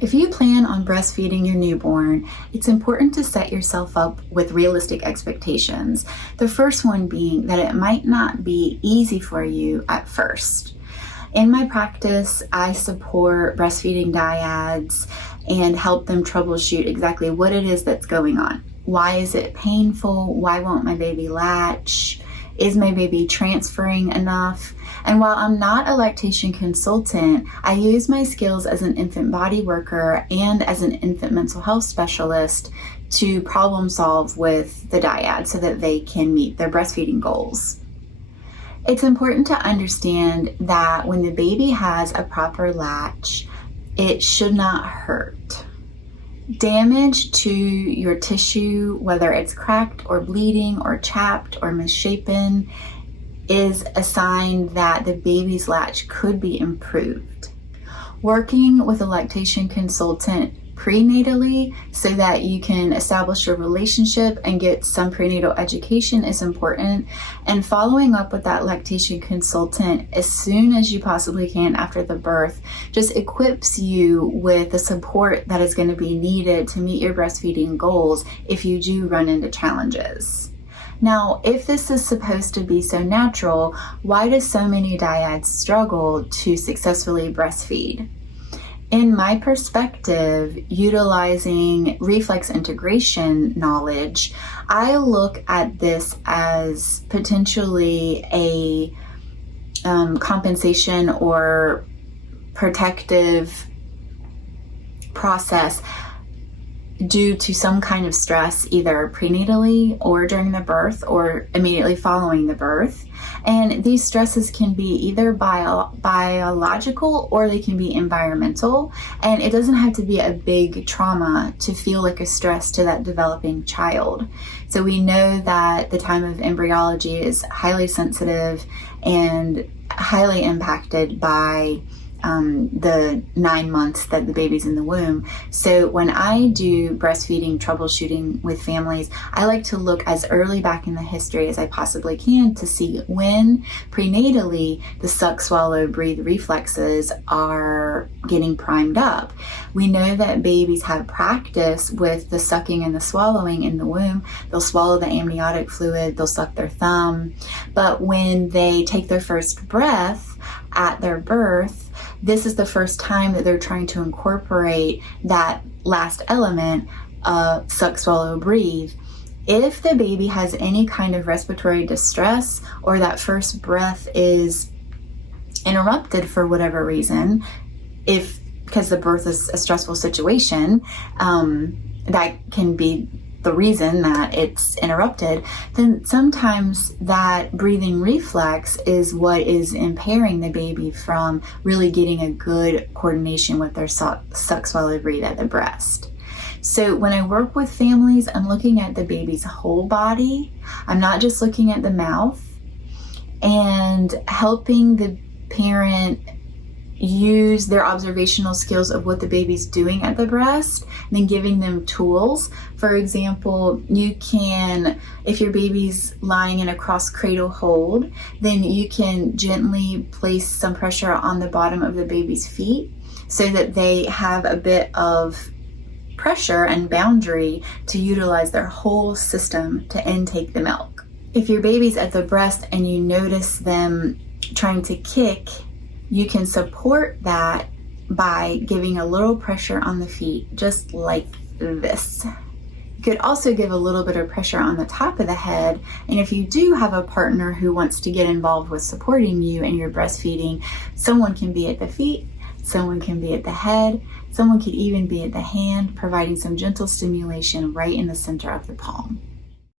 If you plan on breastfeeding your newborn, it's important to set yourself up with realistic expectations. The first one being that it might not be easy for you at first. In my practice, I support breastfeeding dyads and help them troubleshoot exactly what it is that's going on. Why is it painful? Why won't my baby latch? Is my baby transferring enough? And while I'm not a lactation consultant, I use my skills as an infant body worker and as an infant mental health specialist to problem solve with the dyad so that they can meet their breastfeeding goals. It's important to understand that when the baby has a proper latch, it should not hurt. Damage to your tissue, whether it's cracked or bleeding or chapped or misshapen, is a sign that the baby's latch could be improved. Working with a lactation consultant prenatally so that you can establish a relationship and get some prenatal education is important, and following up with that lactation consultant as soon as you possibly can after the birth just equips you with the support that is going to be needed to meet your breastfeeding goals if you do run into challenges. Now, if this is supposed to be so natural, why do so many dyads struggle to successfully breastfeed? In my perspective, utilizing reflex integration knowledge, I look at this as potentially a compensation or protective process due to some kind of stress, either prenatally or during the birth or immediately following the birth. And these stresses can be either biological or they can be environmental. And it doesn't have to be a big trauma to feel like a stress to that developing child. So we know that the time of embryology is highly sensitive and highly impacted by the 9 months that the baby's in the womb. So when I do breastfeeding troubleshooting with families, I like to look as early back in the history as I possibly can to see when prenatally the suck, swallow, breathe reflexes are getting primed up. We know that babies have practice with the sucking and the swallowing in the womb. They'll swallow the amniotic fluid, they'll suck their thumb, but when they take their first breath at their birth, this is the first time that they're trying to incorporate that last element of suck, swallow, breathe. If the baby has any kind of respiratory distress or that first breath is interrupted for whatever reason, because the birth is a stressful situation, that can be the reason that it's interrupted, then sometimes that breathing reflex is what is impairing the baby from really getting a good coordination with their suck, swallow, breathe at the breast. So when I work with families, I'm looking at the baby's whole body. I'm not just looking at the mouth, and helping the parent use their observational skills of what the baby's doing at the breast, and then giving them tools. For example, you can, if your baby's lying in a cross cradle hold, then you can gently place some pressure on the bottom of the baby's feet so that they have a bit of pressure and boundary to utilize their whole system to intake the milk. If your baby's at the breast and you notice them trying to kick, you can support that by giving a little pressure on the feet, just like this. You could also give a little bit of pressure on the top of the head. And if you do have a partner who wants to get involved with supporting you in your breastfeeding, someone can be at the feet, someone can be at the head, someone could even be at the hand, providing some gentle stimulation right in the center of the palm.